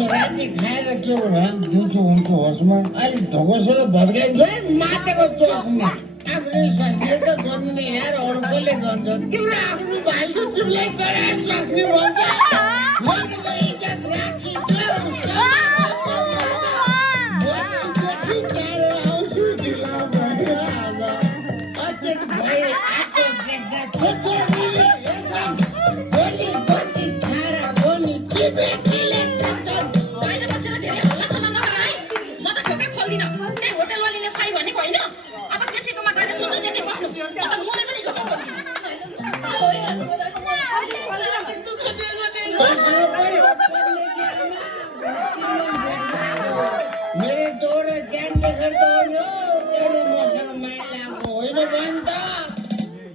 राति खाएर के भयो दिउँसो हुन्छ होसमा अलिक ढोगोसोलो भड्काइन्छ माटेको चोसमा आफूले स्वास्नी त गर्नु यार अरू कसले गर्छ तिम्रो आफ्नो भाइको तिमीलाई गरे स्वास्नी भन्छ मर्नेको इज्जत राखिन्छ आउँछु ढिलो भयो अचेत भए आएको देख्दा छोटोले एकदम गोली बत्ती छाडा बोली चिबे मेरे दौर ज्ञान देखेर त हो तेरो मसँग माया लागेको होइन भने त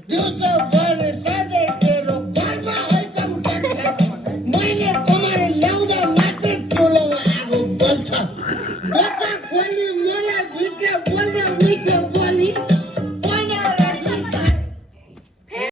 दिउँसो भर सधैँ तेरो घरमा एकदम टेन्सन मैले कमाएर ल्याउँदा मात्रै चुलोमा आगो बल्छ बोका खोली मलाई भित्र बोल्दा मिठो बोल